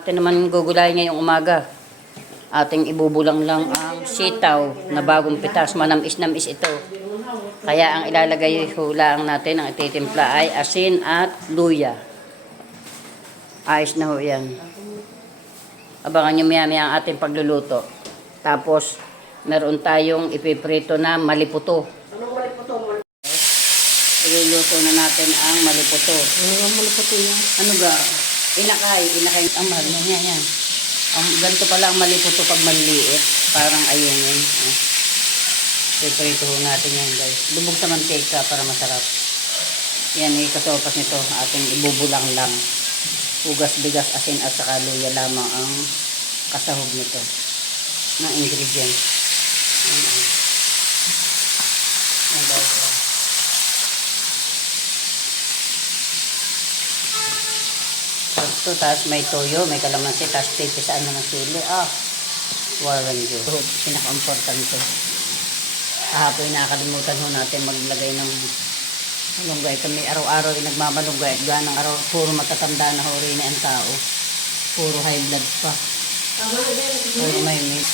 Atin naman gugulayin ngayong umaga. Ating ibubulang lang ang sitaw na bagong pitas. Manamis-namis ito. Kaya ang ilalagay hulaan natin, ang ititimpla ay asin at luya. Ayos na ho yan. Abangan nyo maya-maya ang ating pagluluto. Tapos, meron tayong ipiprito na maliputo. Anong maliputo? Iluluto na natin ang maliputo. Anong maliputo yan? Ano ga? Inakay ang mahal niya yan. Ganito pala ang maliputo pag maliliit. Parang ayungin. Piprito natin yan guys. Lubog sa mantika para masarap. Yan ay kasopas nito. Ating ibubulang lang. Ugas, bigas, asin at saka luya lamang ang kasahog nito na ingredients. Yan guys. Ito, tapos may toyo, may kalamansi, tapos pipisaan na ng sili. Warren Diyo. Pinaka-importante. Kahapon nakakalimutan ho natin maglagay ng malunggay. Kami araw-araw nagmamalunggay. Gano'n ng araw, puro matatanda na ho rin ang tao. Puro high blood pa. Puro may meat.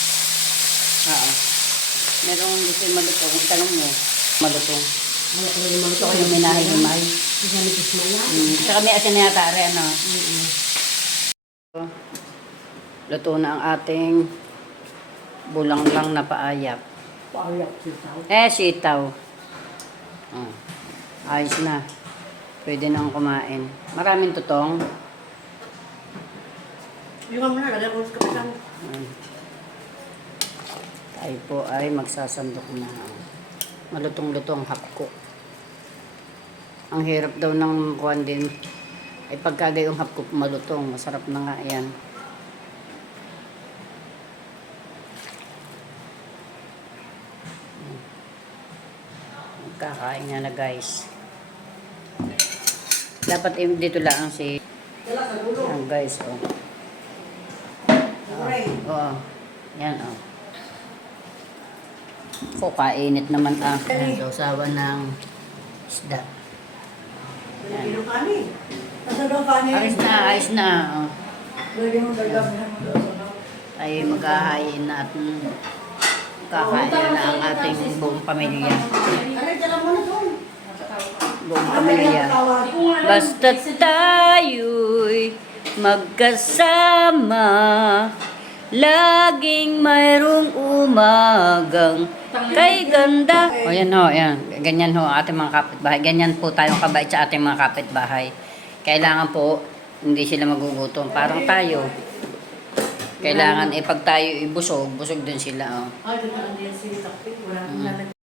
Merong gusto yung malutong. Tanong mo, malutong. Gusto ko yung minahay-himay. Saka may asin na yata rin, ano? Luto na ang ating bulang lang na paayak. Paayak sitaw? Sitaw. Ayos na. Pwede nang kumain. Maraming tutong. Yung mo na, lagay mo sa kapitan. Tayo po ay magsasandok na. Malutong-lutong hapko. Ang hirap daw ng kuwan din. Ay pagkagay yung hapko malutong. Masarap na nga yan. Kakain na guys. Dapat dito lang si guys, yan, kainit naman ang sausawan ng isda. Yan. Ayos na. Ay maghahain na at kakain na ang ating buong pamilya. Buong pamilya. Basta tayo'y magkasama, laging mayroong umagang kay ganda. Yan yan. Ganyan ho ating mga kapitbahay. Ganyan po tayong kabait sa ating mga kapitbahay. Kailangan po, hindi sila magugutom. Parang tayo. Kailangan pag tayo ibusog, busog din sila.